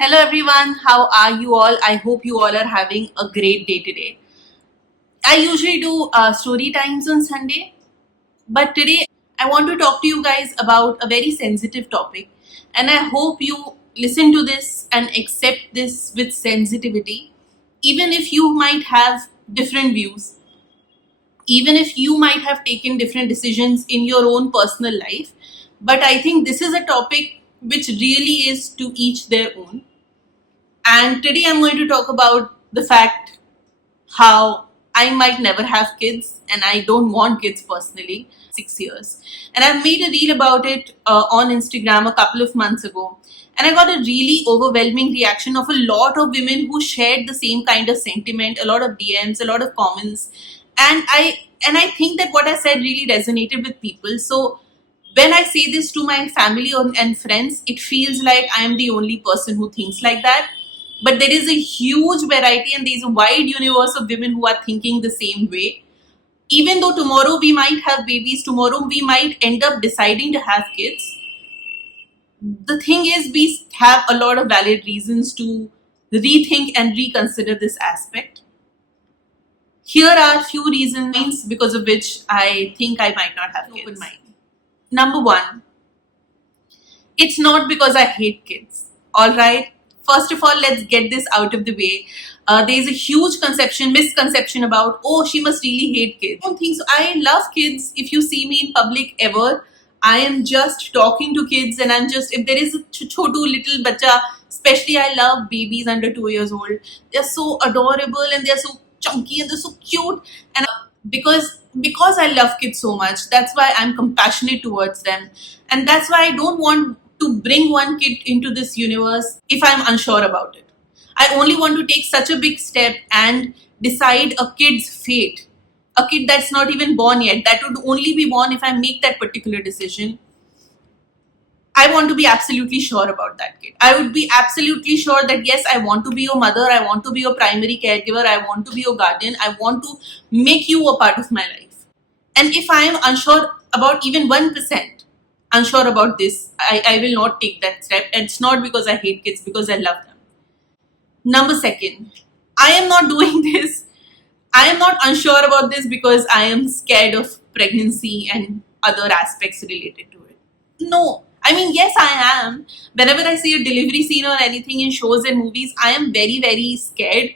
Hello everyone, how are you all? I hope you all are having a great day today. I usually do story times on Sunday, but today I want to talk to you guys about a very sensitive topic, and I hope you listen to this and accept this with sensitivity, even if you might have different views, even if you might have taken different decisions in your own personal life. But I think this is a topic which really is to each their own. And today I'm going to talk about the fact how I might never have kids and I don't want kids personally. 6 years. And I've made a reel about it on Instagram a couple of months ago. And I got a really overwhelming reaction of a lot of women who shared the same kind of sentiment, a lot of DMs, a lot of comments. And I think that what I said really resonated with people. So when I say this to my family and friends, it feels like I am the only person who thinks like that. But there is a huge variety and there is a wide universe of women who are thinking the same way. Even though tomorrow we might have babies, tomorrow we might end up deciding to have kids. The thing is, we have a lot of valid reasons to rethink and reconsider this aspect. Here are few reasons because of which I think I might not have kids. Open mind. Number one, it's not because I hate kids. All right. First of all, let's get this out of the way. There's a huge misconception about, oh, she must really hate kids. I don't think so. I love kids. If you see me in public ever, I am just talking to kids, and I'm just, if there is a chotu little bacha, especially I love babies under 2 years old. They're so adorable and they're so chunky and they're so cute. And because I love kids so much, that's why I'm compassionate towards them. And that's why I don't want to bring one kid into this universe if I'm unsure about it. I only want to take such a big step and decide a kid's fate. A kid that's not even born yet, that would only be born if I make that particular decision. I want to be absolutely sure about that kid. I would be absolutely sure that yes, I want to be your mother, I want to be your primary caregiver, I want to be your guardian, I want to make you a part of my life. And if I am unsure about even 1%, unsure about this, I will not take that step. And it's not because I hate kids, because I love them. Number second, I am not doing this. I am not unsure about this because I am scared of pregnancy and other aspects related to it. No. I mean, yes, I am. Whenever I see a delivery scene or anything in shows and movies, I am very, very scared.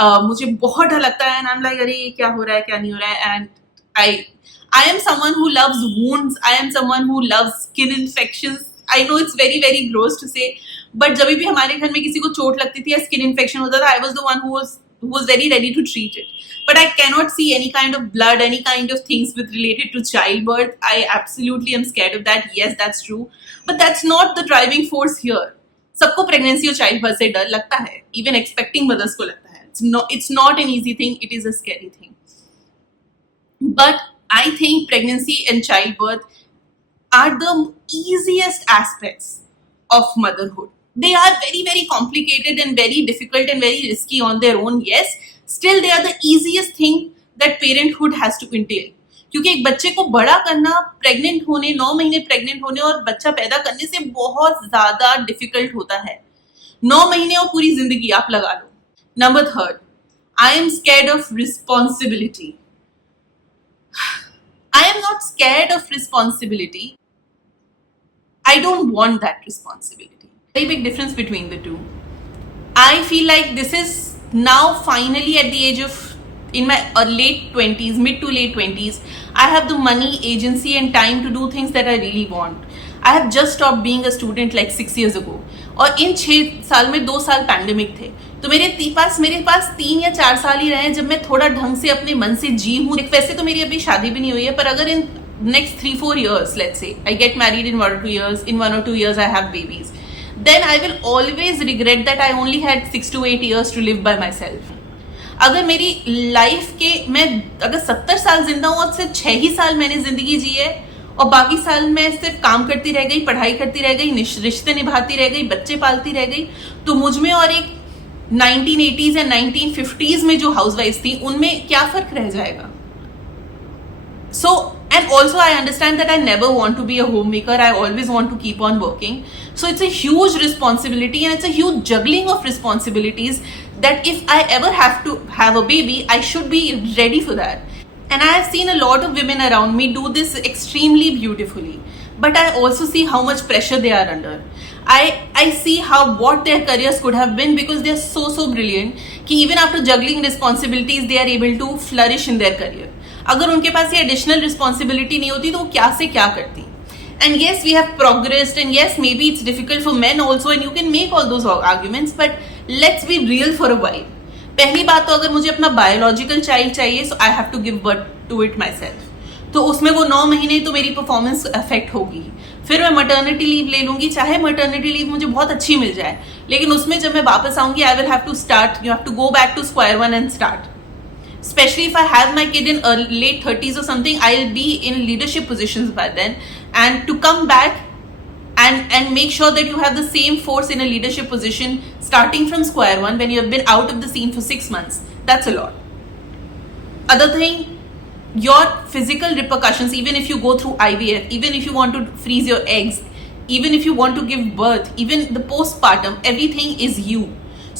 मुझे बहुत डर लगता है and I'm like, अरे ये क्या हो रहा है, क्या नहीं हो रहा है, and I am someone who loves wounds. I am someone who loves skin infections. I know it's very, very gross to say, but जब भी हमारे घर में किसी को चोट लगती थी या skin infection होता था, I was the one who was very ready to treat it. But I cannot see any kind of blood, any kind of things with related to childbirth. I absolutely am scared of that. Yes, that's true. But that's not the driving force here. सबको pregnancy और childbirth से डर लगता है. Even expecting mothers को लगता है. It's not an easy thing. It is a scary thing. But I think pregnancy and childbirth are the easiest aspects of motherhood. They are very, very complicated and very difficult and very risky on their own, yes. Still, they are the easiest thing that parenthood has to entail. क्योंकि एक बच्चे को बड़ा करना, pregnant होने, 9 महीने pregnant होने और बच्चा पैदा करने से बहुत ज्यादा डिफिकल्ट होता है. 9 महीने और पूरी जिंदगी आप लगा लो. Number third, I am scared of responsibility. I am not scared of responsibility. I don't want that responsibility. Very big difference between the two. I feel like this is now finally at the age of, in my late 20s, mid to late 20s, I have the money, agency and time to do things that I really want. I have just stopped being a student like 6 years ago. और इन 6 साल में 2 साल pandemic थे, तो मेरे पास 3 या 4 साल ही रहे जब मैं थोड़ा ढंग से अपने मन से जी हूँ. वैसे तो मेरी अभी शादी भी नहीं हुई है, पर अगर इन next 3-4 years, let's say I get married in 1 or 2 years, in 1 or 2 years I have babies, then I will always regret that I only had 6 to 8 years to live by myself. अगर मेरी life के, मैं अगर 70 साल जिंदा हूँ और सिर्फ 6 ही साल मैंने जिंदगी जी है और बाकी साल मैं सिर्फ काम करती रह गई, पढ़ाई करती रह गई, रिश्ते निभाती रह गई, बच्चे पालती रह गई, तो मुझ में और एक 1980s या 1950s में जो हाउसवाइफ थी उनमें क्या फर्क रह जाएगा. सो And also, I understand that I never want to be a homemaker. I always want to keep on working. So it's a huge responsibility, and it's a huge juggling of responsibilities that if I ever have to have a baby, I should be ready for that. And I have seen a lot of women around me do this extremely beautifully. But I also see how much pressure they are under. I see how what their careers could have been, because they are so brilliant कि even after juggling responsibilities they are able to flourish in their career. अगर उनके पास ये additional responsibility नहीं होती तो वो क्या से क्या करती. And yes, we have progressed, and yes, maybe it's difficult for men also, and you can make all those arguments, but let's be real for a while. पहली बात तो अगर मुझे अपना बायोलॉजिकल चाइल्ड चाहिए, so I have to give birth to it myself. तो उसमें वो 9 महीने तो मेरी परफॉर्मेंस अफेक्ट होगी. फिर मैं मटर्निटी लीव ले लूंगी, चाहे मटर्निटी लीव मुझे बहुत अच्छी मिल जाए, लेकिन उसमें जब मैं वापस आऊंगी, I will have to start, you have to go back to square one and start. Especially if I have my kid in late 30s or something, I'll be in leadership positions by then. And to come back and make sure that you have the same force in a leadership position starting from square one when you have been out of the scene for 6 months, that's a lot. Other thing, your physical repercussions, even if you go through IVF, even if you want to freeze your eggs, even if you want to give birth, even the postpartum, everything is you.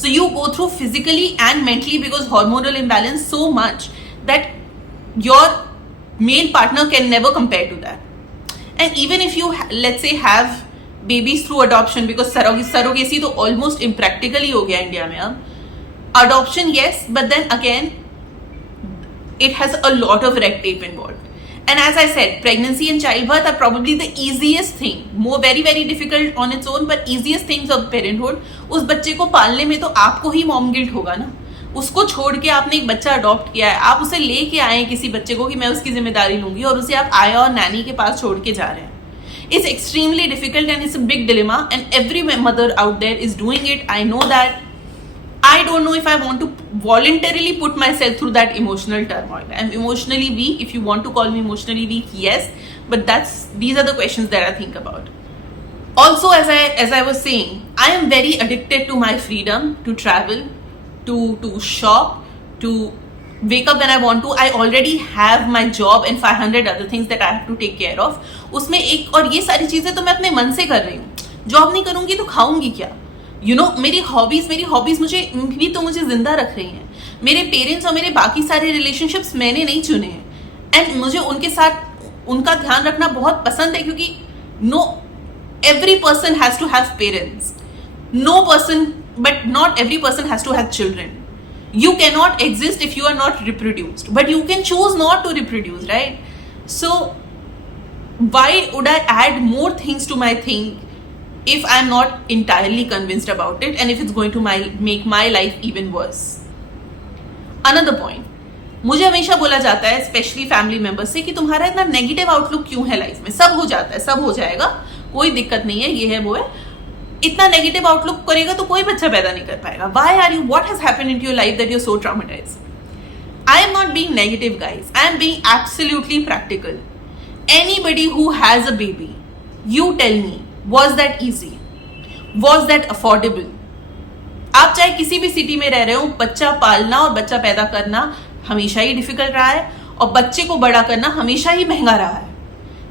So you go through physically and mentally, because hormonal imbalance so much that your male partner can never compare to that. And even if you let's say have babies through adoption, because surrogacy तो almost impractical ही हो गया India में अब. Adoption yes, but then again it has a lot of red tape involved. And as I said, pregnancy and childbirth are probably the easiest thing, more very difficult on its own, but easiest things of parenthood. उस बच्चे को पालने में तो आपको ही mom guilt होगा ना. उसको छोड़ के आपने एक बच्चा अडॉप्ट किया है, आप उसे लेके आए हैं किसी बच्चे को कि मैं उसकी जिम्मेदारी लूंगी, और उसे आप आया और नैनी के पास छोड़ के जा रहे हैं. It's extremely difficult and it's a big dilemma, and every mother out there is doing it. I know that. I don't know if I want to voluntarily put myself through that emotional turmoil. I'm emotionally weak. If you want to call me emotionally weak, yes. But these are the questions that I think about. Also, as I was saying, I am very addicted to my freedom to travel, to shop, to wake up when I want to. I already have my job and 500 other things that I have to take care of. उसमें एक और ये सारी चीजें तो मैं अपने मन से कर रही हूँ. जॉब नहीं करूंगी तो खाऊंगी क्या? मेरी हॉबीज मुझे जिंदा रख रही हैं. मेरे पेरेंट्स और मेरे बाकी सारे रिलेशनशिप्स मैंने नहीं चुने हैं, एंड मुझे उनके साथ उनका ध्यान रखना बहुत पसंद है, क्योंकि every person has to have parents. But not every person has to have children. You cannot exist if you are not reproduced, but you can choose not to reproduce, right? So why would I add more things to my thing if I'm not entirely convinced about it, and if it's going to make my life even worse? Another point, मुझे हमेशा बोला जाता है specially family members से कि तुम्हारा इतना negative outlook क्यों है लाइफ में, सब हो जाता है, सब हो जाएगा, कोई दिक्कत नहीं है, ये है वो है. इतना नेगेटिव आउटलुक करेगा तो कोई बच्चा पैदा नहीं कर पाएगा. Why are you, what has happened in your life that you are so traumatized? I am not being negative, guys. I am being absolutely practical. Anybody who has a baby, you tell me, was that easy? Was that affordable? आप चाहे किसी भी city में रह रहे हो, बच्चा पालना और बच्चा पैदा करना हमेशा ही डिफिकल्ट रहा है, और बच्चे को बड़ा करना हमेशा ही महंगा रहा है,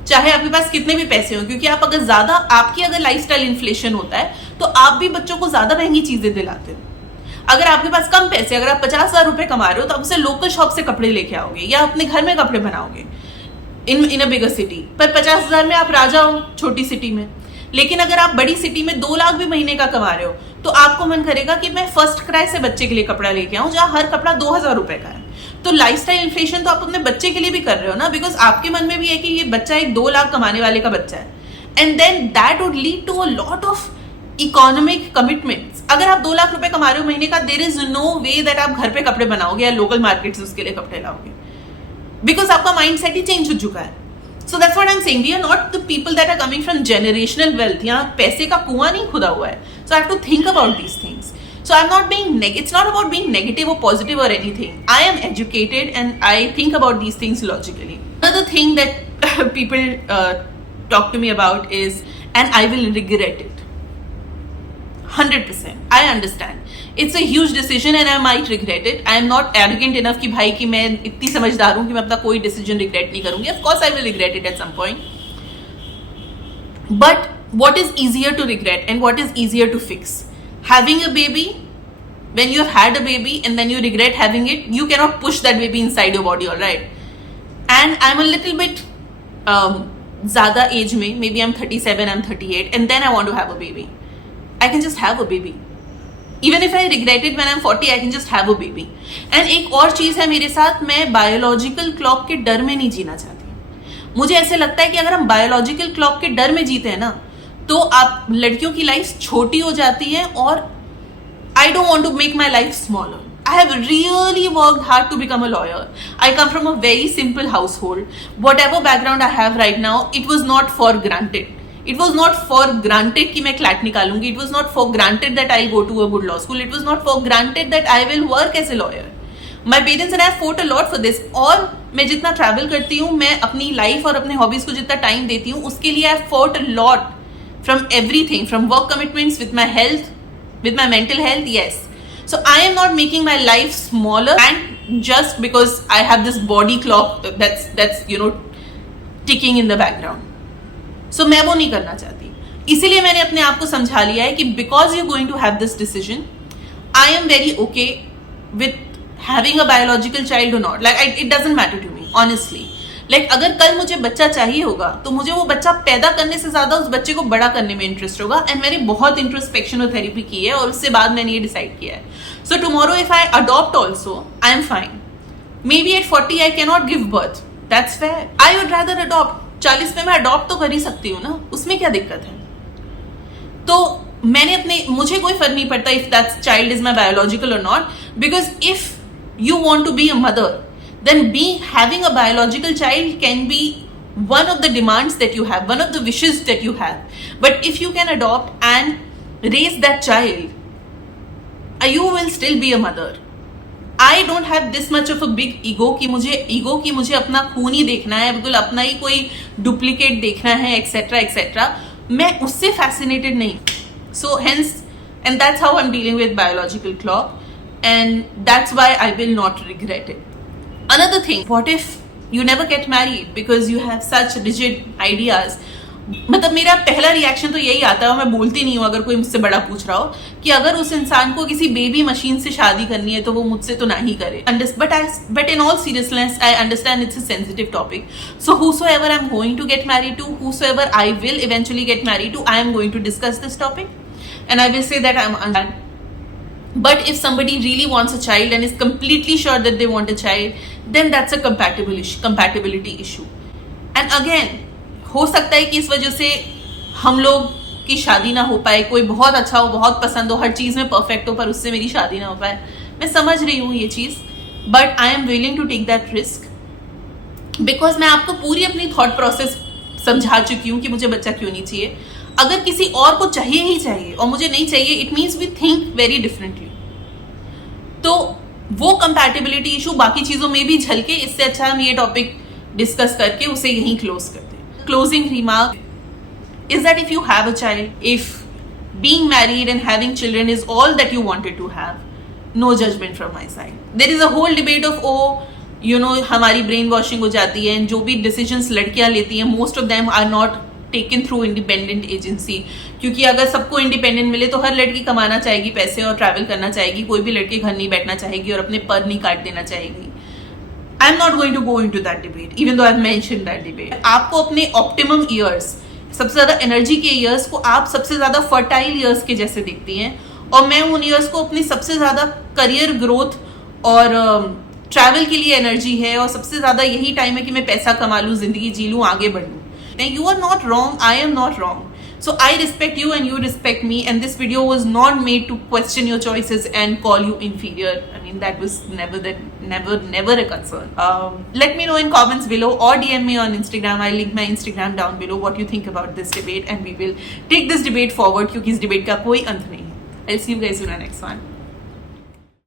चाहे आपके पास कितने भी पैसे हो. क्योंकि आप अगर लाइफस्टाइल इन्फ्लेशन होता है तो आप भी बच्चों को ज्यादा महंगी चीजें दिलाते हो. अगर आपके पास कम पैसे, अगर आप 50,000 रुपए कमा रहे हो, तो आप उसे लोकल शॉप से कपड़े लेके आओगे या अपने घर में कपड़े बनाओगे इन अ बिगर सिटी. पर 50,000 में आप राजा हो छोटी सिटी में. लेकिन अगर आप बड़ी सिटी में 2 लाख भी महीने का कमा रहे हो, तो आपको मन करेगा कि मैं फर्स्ट क्राई से बच्चे के लिए कपड़ा लेके आऊं, जहां हर कपड़ा 2,000 रुपए का है. तो लाइफस्टाइल इन्फ्लेशन तो आप अपने बच्चे के लिए भी कर रहे हो ना, बिकॉज आपके मन में भी है कि ये बच्चा एक 2 लाख कमाने वाले का बच्चा है. And then that would lead to a lot of economic commitments. अगर आप 2 लाख रुपए कमा रहे हो महीने का, there is no way that आप घर पे कपड़े बनाओगे या लोकल मार्केट से उसके लिए कपड़े लाओगे, बिकॉज आपका माइंड सेट ही चेंज हो चुका है. So that's what I'm saying. We are not the people that are coming from generational wealth. यहाँ पैसे का कुआं नहीं खुदा हुआ है. So I have to think about these things. So I'm not being it's not about being negative or positive or anything. I am educated and I think about these things logically. Another thing that people talk to me about is, and I will regret it. 100%. I understand. It's a huge decision and I might regret it. I am not arrogant enough कि भाई कि मैं इतनी समझदार हूँ कि मैं अपना कोई decision regret नहीं करूँगी. Of course I will regret it at some point. But what is easier to regret and what is easier to fix? Having a baby, when you have had a baby and then you regret having it, you cannot push that baby inside your body, alright? And I'm a little bit ज़्यादा age में, maybe I'm 37, I'm 38, and then I want to have a baby. I can just have a baby. Even if I regret it when I'm 40, I can just have a baby. And एक और चीज़ है मेरे साथ, मैं biological clock के डर में नहीं जीना चाहती. मुझे ऐसे लगता है कि अगर हम बायोलॉजिकल क्लॉक के डर में जीते हैं ना, तो आप लड़कियों की लाइफ छोटी हो जाती है. और I don't want to make my life smaller. I have really worked hard to become a lawyer. I come from a very simple household. Whatever background I have right now, it was not for granted. It was not for granted कि मैं CLAT निकालूंगी. It was not for granted that I'll go to a good law school. It was not for granted that I will work as a lawyer. My parents and I have fought a lot for this. और मैं जितना travel करती हूँ, मैं अपनी life और अपने hobbies को जितना टाइम देती हूँ, उसके लिए I have fought a lot from everything, from work commitments, with my health, with my mental health, yes. So I am not making my life smaller and just because I have this body clock that's ticking in the background. So मैं वो नहीं करना चाहती. इसीलिए मैंने अपने आप को समझा लिया है कि because you're going to have this decision, I am very okay with having a biological child or not. Like it doesn't matter to me, honestly. Like अगर कल मुझे बच्चा चाहिए होगा तो मुझे वो बच्चा पैदा करने से ज्यादा उस बच्चे को बड़ा करने में इंटरेस्ट होगा. एंड मैंने बहुत इंट्रोस्पेक्शन और थेरेपी की है और उससे बाद मैंने ये डिसाइड किया है. So tomorrow if I adopt also, I am fine. Maybe at 40 I can not give birth, that's fair. I would rather adopt. 40 में मैं अडॉप्ट तो कर ही सकती हूँ ना, उसमें क्या दिक्कत है. तो मैंने मुझे कोई फर्क नहीं पड़ता if that child is my biological और not, because if you want to be a mother, then having a biological child can be one of the demands that you have, one of the wishes that you have. But if you can adopt and raise that child, you will still be a mother. I don't have this much of a big ego कि मुझे अपना खून ही देखना है, बिल्कुल अपना ही कोई duplicate देखना है, एक्सेट्रा एक्सेट्रा. मैं उससे फैसिनेटेड नहीं. So hence, and that's how I'm dealing with biological clock, and that's why I will not regret it. Another thing, what if you never get married because you have such rigid ideas? मतलब मेरा पहला reaction तो यही आता है, मैं बोलती नहीं हूँ अगर कोई मुझसे बड़ा पूछ रहा हो, कि अगर उस इंसान को किसी बेबी मशीन से शादी करनी है तो वो मुझसे तो ना ही करे. But in all seriousness, I understand it's a sensitive topic. So whosoever I'm going to get married to, whosoever I will eventually get married to, I am going to discuss this topic, and I will say that I'm unmarried. But if somebody really wants a child and is completely sure that they want a child, then that's a compatibility issue. And again, हो सकता है कि इस वजह से हम लोग की शादी ना हो पाए. कोई बहुत अच्छा हो, बहुत पसंद हो, हर चीज़ में परफेक्ट हो, पर उससे मेरी शादी ना हो पाए. मैं समझ रही हूँ ये चीज़, but I am willing to take that risk, because मैं आपको पूरी अपनी थॉट प्रोसेस समझा चुकी हूँ कि मुझे बच्चा क्यों नहीं चाहिए. अगर किसी और को चाहिए ही चाहिए और मुझे नहीं चाहिए, it means we think very differently. तो वो कंपैटिबिलिटी इशू बाकी चीजों में भी झलके, इससे अच्छा हम ये टॉपिक डिस्कस करके उसे यहीं क्लोज करते हैं. Closing remark is that if you have a child, if being married and having children is all that you wanted to have, no judgment from my side. There is a whole debate of हमारी brain washing हो जाती है. जो भी decisions लड़कियां लेती हैं, most of them are not taken through independent agency. क्योंकि अगर सबको इंडिपेंडेंट मिले तो हर लड़की कमाना चाहेगी पैसे और ट्रैवल करना चाहेगी. कोई भी लड़की घर नहीं बैठना चाहेगी और अपने पर नहीं काट देना चाहेगी. I am not going to go into that debate, even though I have mentioned that debate. आपको अपने ऑप्टिमम ईयर्स, सबसे ज्यादा एनर्जी के ईयर्स को आप सबसे ज्यादा फर्टाइल ईयर्स के जैसे देखती हैं, और मैं उन ईयर्स को अपनी सबसे ज्यादा करियर ग्रोथ और ट्रैवल के लिए एनर्जी है, और सबसे ज्यादा यही टाइम है कि मैं पैसा कमा लूँ, जिंदगी जी लूँ, आगे बढ़ूँ. You are not wrong, I am not wrong. So I respect you and you respect me, and this video was not made to question your choices and call you inferior. I mean, that was never a concern. Let me know in comments below or DM me on Instagram. I'll link my Instagram down below what you think about this debate, and we will take this debate forward, क्योंकि इस debate का कोई अंत नहीं है. I'll see you guys in the next one.